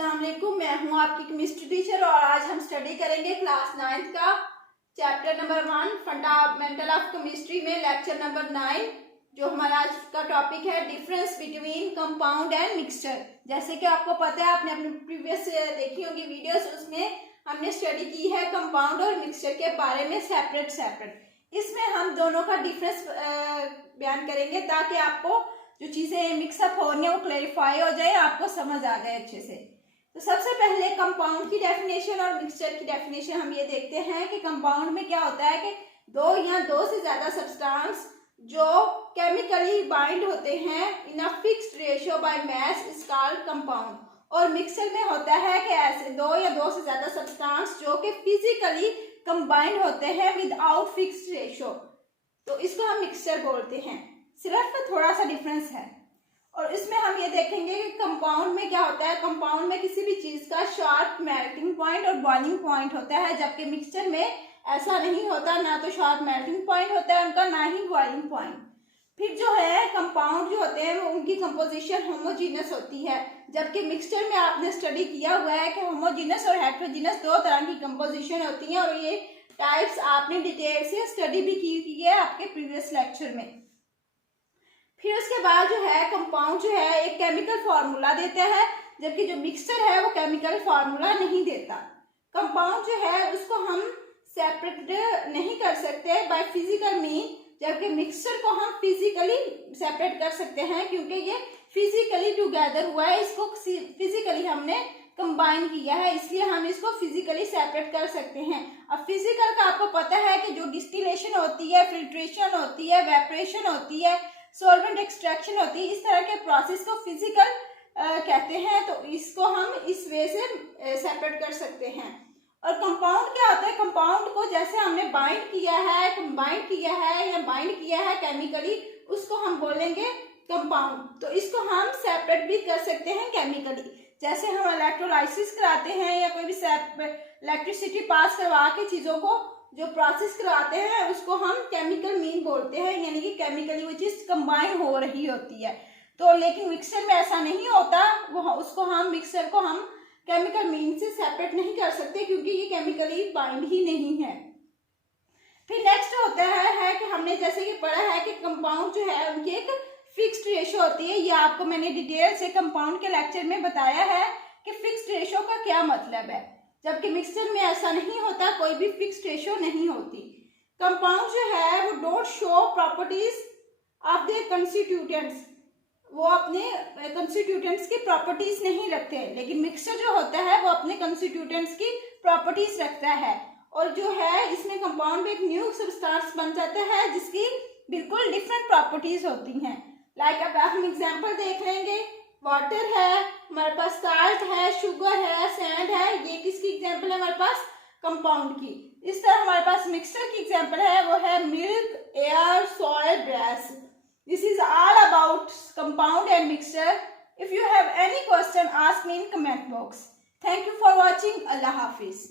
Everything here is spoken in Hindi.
अस्सलाम वालेकुम। मैं हूं आपकी केमिस्ट्री टीचर और आज हम स्टडी करेंगे क्लास 9th का chapter number 1 fundamental of chemistry में लेक्चर नंबर 9, जो हमारा आज का टॉपिक है difference between compound and mixture. जैसे कि आपको पता है, आपने अपनी प्रीवियस देखी होगी वीडियोस, उसमें हमने स्टडी की है कंपाउंड और मिक्सचर के बारे में सेपरेट। इसमें हम दोनों का डिफरेंस बयान करेंगे ताकि आपको जो चीजें मिक्सअप हो रही है वो क्लैरिफाई हो जाए, आपको समझ आ जाए अच्छे से। तो सबसे पहले कंपाउंड की डेफिनेशन और मिक्सचर की डेफिनेशन हम ये देखते हैं कि कंपाउंड में क्या होता है कि दो या दो से ज्यादा सब्सटेंस जो केमिकली बाइंड होते हैं in a fixed ratio by mass is called compound. और मिक्सचर में होता है कि ऐसे दो या दो से ज्यादा सब्सटेंस जो कि फिजिकली कंबाइंड होते हैं विदाउट फिक्स्ड रेशियो, तो इसको हम मिक्सचर बोलते हैं। सिर्फ थोड़ा सा डिफरेंस है। और इसमें हम ये देखेंगे कि कंपाउंड में क्या होता है। कंपाउंड में किसी भी चीज का शार्प मेल्टिंग पॉइंट और बॉइलिंग पॉइंट होता है, जबकि मिक्सचर में ऐसा नहीं होता, ना तो शार्प मेल्टिंग पॉइंट होता है उनका, ना ही बॉइलिंग पॉइंट। फिर जो है कंपाउंड जो होते हैं वो उनकी कंपोजिशन होमोजीनस होती है, जबकि मिक्सचर में आपने स्टडी किया हुआ है कि होमोजीनस और हेटेरोजीनस दो तरह की कंपोजिशन होती है और ये टाइप्स आपने डिटेल से स्टडी भी की है आपके प्रीवियस लेक्चर में। फिर उसके बाद जो है कंपाउंड जो है एक केमिकल फार्मूला देता है, जबकि जो मिक्सचर है वो केमिकल फार्मूला नहीं देता। कंपाउंड जो है उसको हम सेपरेट नहीं कर सकते बाय फिजिकल मीन, जबकि मिक्सचर को हम फिजिकली सेपरेट कर सकते हैं क्योंकि ये फिजिकली टुगेदर हुआ है, इसको फिजिकली हमने कंबाइन किया है, इसलिए हम इसको फिजिकली सेपरेट कर सकते हैं। अब फिजिकल का आपको पता है कि जो डिस्टिलेशन होती है, फिल्ट्रेशन होती है, वेपरेशन होती है, सॉल्वेंट एक्सट्रैक्शन होती है, इस तरह के प्रोसेस को फिजिकल कहते हैं। तो इसको हम इस वे से सेपरेट कर सकते हैं। और कंपाउंड क्या होता है, कंपाउंड को जैसे हमने बाइंड किया है, कंबाइंड किया है या बाइंड किया है केमिकली, उसको हम बोलेंगे कंपाउंड। तो इसको हम सेपरेट भी कर सकते हैं केमिकली। जैसे हम इलेक्ट्रोलाइसिस कराते हैं या कोई भी इलेक्ट्रिसिटी पास करवा के चीजों को जो प्रोसेस कराते हैं उसको हम केमिकल मीन बोलते हैं, यानी कि केमिकली वो चीज कंबाइन हो रही होती है। तो लेकिन मिक्सचर में ऐसा नहीं होता, वो उसको हम मिक्सचर को हम केमिकल मीन से सेपरेट नहीं कर सकते क्योंकि ये केमिकली बाइंड ही नहीं है। फिर नेक्स्ट होता है कि हमने जैसे कि पढ़ा है कि कंपाउंड जो है उनकी एक फिक्स्ड रेशियो होती है। ये आपको मैंने डिटेल से कंपाउंड के लेक्चर में बताया है कि फिक्स्ड रेशियो का क्या मतलब है, जबकि मिक्सचर में ऐसा नहीं होता, कोई भी फिक्स्ड रेशियो नहीं होती। कंपाउंड जो है वो don't show properties of the constituents, वो अपने कंस्टिट्यूएंट्स की प्रॉपर्टीज नहीं रखते, लेकिन मिक्सचर जो होता है वो अपने कंस्टिट्यूएंट्स की प्रॉपर्टीज रखता है। और जो है इसमें कंपाउंड में एक न्यू सब्सटेंस बन जाता है जिसकी बिल्कुल डिफरेंट प्रॉपर्टीज होती हैं। लाइक अब हम एग्जाम्पल देख लेंगे, वाटर है हमारे पास, साल्ट है, शुगर है, सैंड है, ये किसकी एग्जांपल है हमारे पास, कंपाउंड की। इस तरह हमारे पास मिक्सचर की एग्जांपल है, वो है milk, air, soil, gas. This is all about compound and mixture. If you have any question ask me in comment box. Thank you for watching. Allah Hafiz.